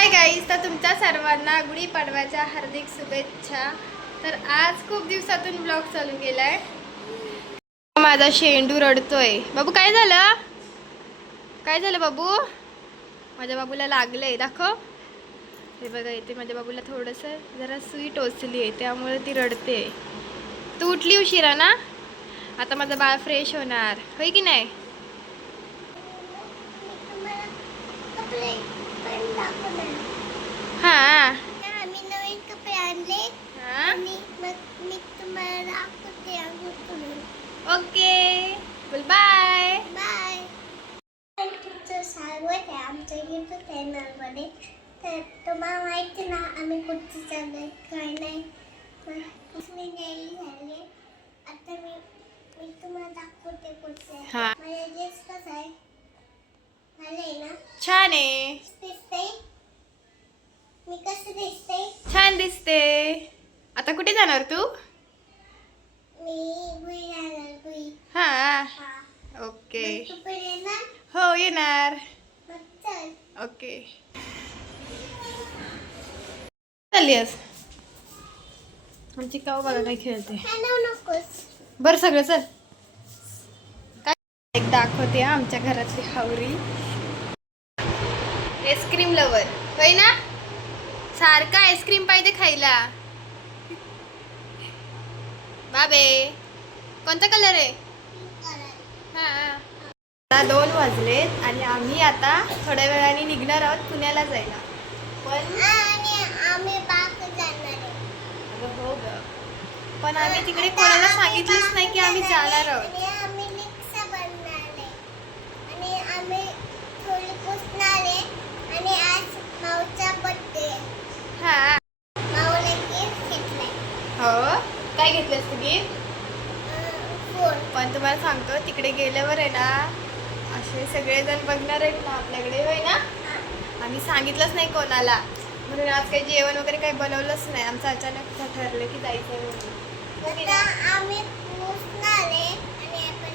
Hi guys, तर तुमच्या सर्वांना गुढीपाडव्याच्या हार्दिक शुभेच्छा। तर आज खूप दिवसातून ब्लॉग चालू केलाय। माझा शेंडू रडतोय। बाबू काय झालं? काय झालं बाबू? माझ्या बाबूला लागलंय, दाखव। हे बघा, इथे माझ्या बाबूला थोडंसं जरा सुई टोचली आहे, त्यामुळे ती रडते। तू उठली उशिरा ना, आता माझं बाळ फ्रेश होणार, होय की नाही? हां, आम्ही नवीन कपडे आणले आणि मग मी तुम्हाला दाखवते ओके, बोल बाय बाय। तुमचं स्वागत आहे आमच्या यूट्यूब चॅनलमध्ये। तर तुम्हाला माहिती ना आम्ही कुठे चाललोय काय नाही। मी गेली झाले, आता मी तुम्हाला दाखवते कुठे। हां, माझा ड्रेस कसा आहे? भारी आहे ना? छान आहे, दिसतंय? मी कसं दिसतंय? छान दिसते। आता कुठे जाणार तू? मी गुई जाणार गुई। हा, हा, ओके, मग तू पण येणार? हो येणार। मग चल। ओके, चालली आज आमची काऊ बघा काय खेळते। हॅलो नकोस। बरं सगळं चल, काय एक दाखवते आमच्या घरातली हावरी आईस्क्रीम लवर, होय ना? सारखा आईस्क्रीम पाहिजे खायला। बाबे, कोणता कलर आहे? हा, आता 2 वाजलेत आणि आम्ही आता थोड्या वेळाने निघणार आहोत पुण्याला जायला। पण आणि आम्ही बाग जाणार आहे। अगं हो ग, पण आम्ही तिकडे कोणाला सांगितलंच नाही की आम्ही जाणार आहोत। आणि आम्ही रिक्षा बनणार आहे आणि आम्ही थोडी पुसणार आहे आणि आज माऊचा बर्थडे आहे। हा, माऊला गिफ्ट घेतलंय। हो, काय घेतलंस तू गिफ्ट? फोन। पण तुम्हाला सांगतो, तिकडे गेल्यावर आहे ना असे सगळेजण बघणार आहेत ना आपल्याकडे, होय ना? आम्ही सांगितलंच नाही कोणाला, म्हणून आज काही जेवण वगैरे काही बनवलंच नाही। आमचं अचानक ठरलं की जायचं आहे म्हणून। आता आम्ही पुसणार आहे आणि आपण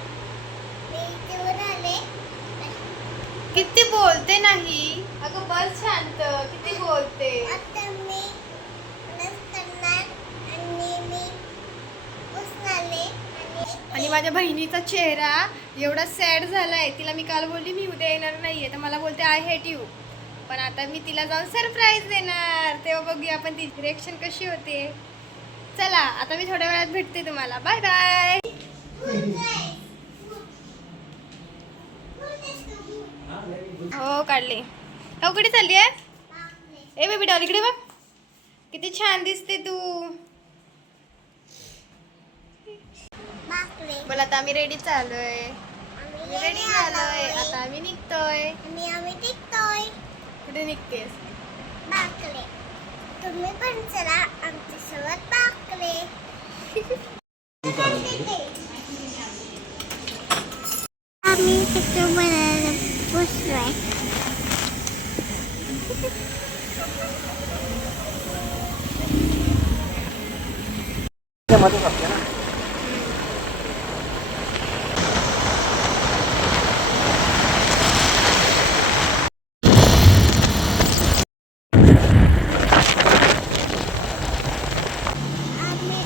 मी जेवण आले। किती बोलते नाही अगं, बस शांत, किती बोलते। आता मी ब्रश करणार आणि मी पुसणार आहे आणि माझ्या बहिणीचा चेहरा एवढा सॅड झालाय। तिला मी काल बोलली मी उद्या येणार नाहीये, तर मला बोलते आय हेट यू। पण आता मी तिला जाऊन सरप्राईज देणार, तेव्हा बघूया आपण ती रिएक्शन कशी होते। चला, आता मी थोड्या वेळात भेटते तुम्हाला, बाय बाय। हो काढले। हो, कुठे चालली आहे? ए बेबी डॉल, इकडे बघ, किती छान दिसते तू। बोला, आता आम्ही रेडी चाललोय, रेडी झालोय, आता आम्ही निघतोय। आम्ही टिकतोय कुठे निघतेस? बाकले। तुम्ही पण चला आमच्या सोबत बाकले। आम्ही चित्र बनायला बसलोय। आम्ही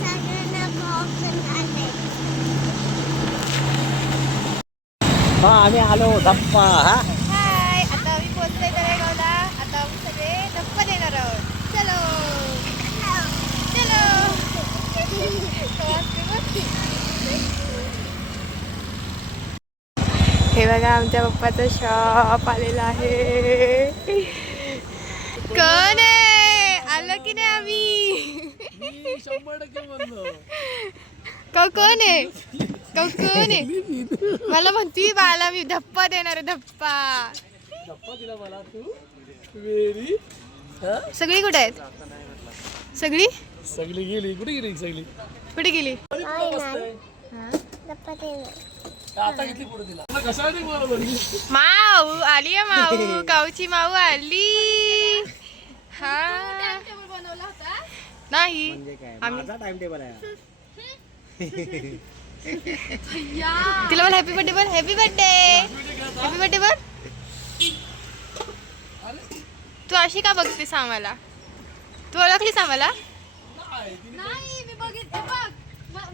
सगळ्यांना बॉक्सन आले। हा, आम्ही आलो धप्पा। हा, हाय, आता आम्ही पोहोचलोय तळेगावला। आता आम्ही सगळे धप्पा देणार आहोत। चलो चलो। हे बघा, आमच्या पप्पाचं शॉप आलेलं आहे। कोण आहे? आलं की नाही आम्ही? 100% बोललो। कोण आहे? कोण आहे? मला म्हणती बाला मी धप्पा देणार आहे, धप्पा। धप्पा दिला मला तू वेरी। सगळी कुठे आहेत? सगळी सगळी गेली, कुठे गेली सगळी? कुठे गेली? आता किती पुढे दिला कशासाठी बोलवलं? माऊ आली आहे, माऊ गावची माऊ आली। हा, नाही माझा टाइम टेबल आहे। तिला बोल हॅपी बर्थडे, बोल हॅपी बर्थडे, हॅपी बर्थडे बोल। तू अशी का बघतेस आम्हाला? तू ओळखलीस आम्हाला? नाही मी बघितलं बघ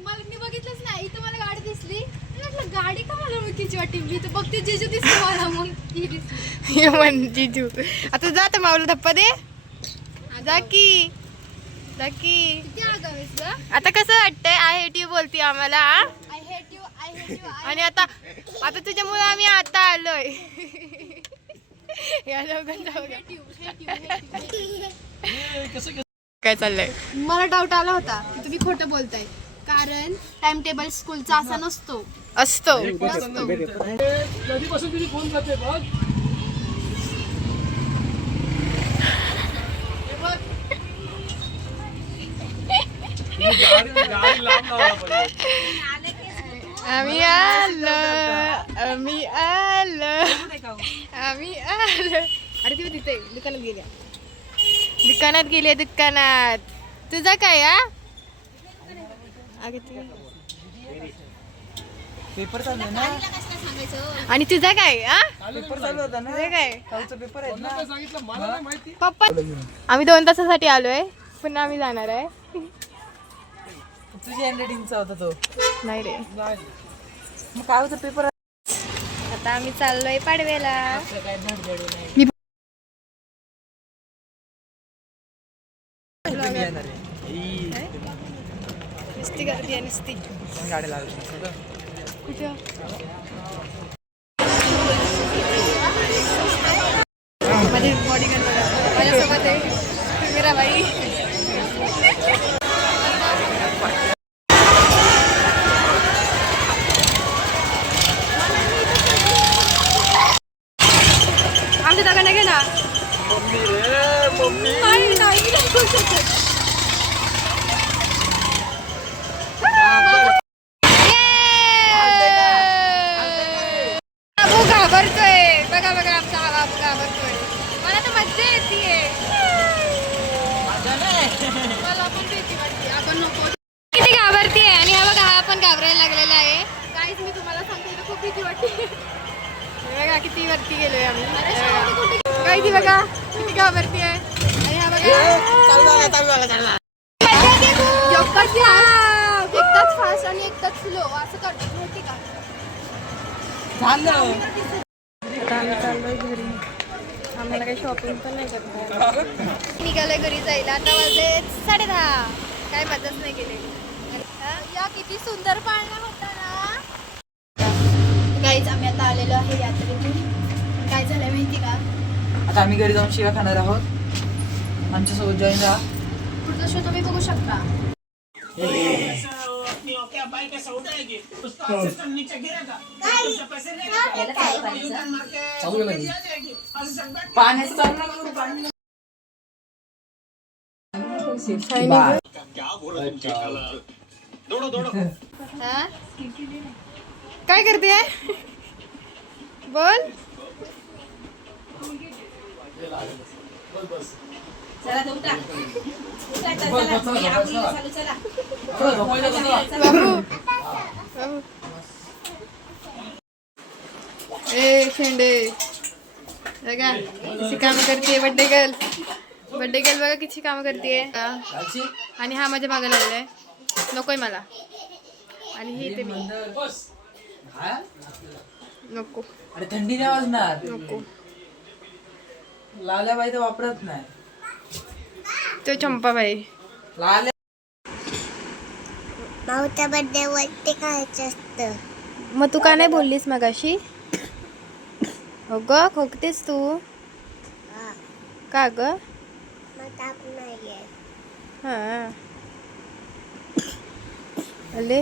मला मी बघितलंच नाही इथं मला गाडी दिसली मी म्हटलं गाडी का मला ओळखीची वाटली मी तर बघते जिजू दिसली मला मग ती दिसली ये म्हण जिजू. आता जा तर माऊला धप्पा दे. जा की किती आगाव आहेस ग आता कसं वाटतंय? आय हेट यू बोलती आम्हाला हा? आय हेट यू आणि आता तुझ्यामुळे आम्ही आता आलोय. या दोघांचा बघा. काय चाललंय? मला डाऊट आला होता की तुम्ही खोटं बोलताय कारण टाइम टेबल स्कूलचा असा नसतो असतो. कधीपासून तुझी फोन करते बघ. गाडी लांब लावायला पाहिजे. आम्ही आलो. अरे ती तिथे दुकानात गेले दुकानात. तुझा काय हा? अगं ती पेपर चालू आहे ना. आणि तुझा काय हा? पेपर चालू होता ना. तुझा काय? कालचा पेपर आहे ना. काय सांगितलं मला नाही माहिती. पप्पा आम्ही 2 तासासाठी आलोय पुन्हा आम्ही जाणार आहे. तुझ्या हँडरायटिंगचा होता तो. नाही रे. मग काय होतं पेपर? आता आम्ही चाललोय पाडव्याला. काय धडधड नाही. नुसती गर्दी आहे नुसती. गाडी लागली सगळं. कुठं? माझी बॉडी गार्ड माझ्यासोबत आहे मीराबाई. आमच्या दादाने घे ना. नाही नाही नको शकत. बाबू घाबरतोय. बघा आमचा हा बाबू घाबरतोय. मला तर मज्जा येते. मला पण भीती वाटते. आपण नको किती घाबरतीये. आणि हा बघा हा पण घाबरायला लागलेला आहे. गाईज मी तुम्हाला सांगते इथं खूप भीती वाटते हे बघा किती वरती गेलोय आम्ही. काय ती बघा किती घाबरतीये. आणि हा बघा एकदाच फास्ट आणि एकदाच स्लो असं करतो माहिती का झालं. आता आम्ही चाललोय घरी. आम्हाला काही शॉपिंग पण नाही करता. निघालोय घरी जायला. आता वाजले 10:30. काय मजाच नाही केलेली. या किती सुंदर पाळणा होता ना गाईज आम्ही आता आलेलो आहे यात्रेतून. काय झालंय माहिती का आता आम्ही घरी जाऊन शिव्या खाणार आहोत. आमच्यासोबत जॉईन राहा. पुढचा शो तुम्ही बघू शकता. पाण्याचं चालू नका करू, पाणी नका. हा? काय करते बोल. बाबू ए शेंडे बघा किती काम करते. बड्डे गर्ल बघा किती काम करते. आणि हा माझ्या मागे लागलाय. नकोय मला. आणि ही ते मी नको. अरे थंडी नाही वाजणार. नको. लाल्या बाई तर वापरत नाही. तो चंपाबाई. लाल्या भाऊच्या बर्थडे वरती खायचं असतं. मग तू का नाही बोललीस मगाशी? हो ग खोकतेस तू हा. का ग? मग ताप नाहीये. हा अले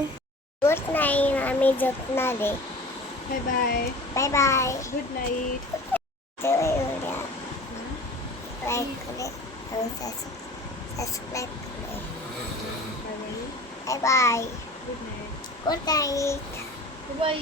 गुड नाईट. आम्ही झोपणार आहे. Bye bye. Bye bye. Good night. एवढ्या लाईक करे आणि सबस्क्राईब करे. Bye bye. Good night. Good night. Bye.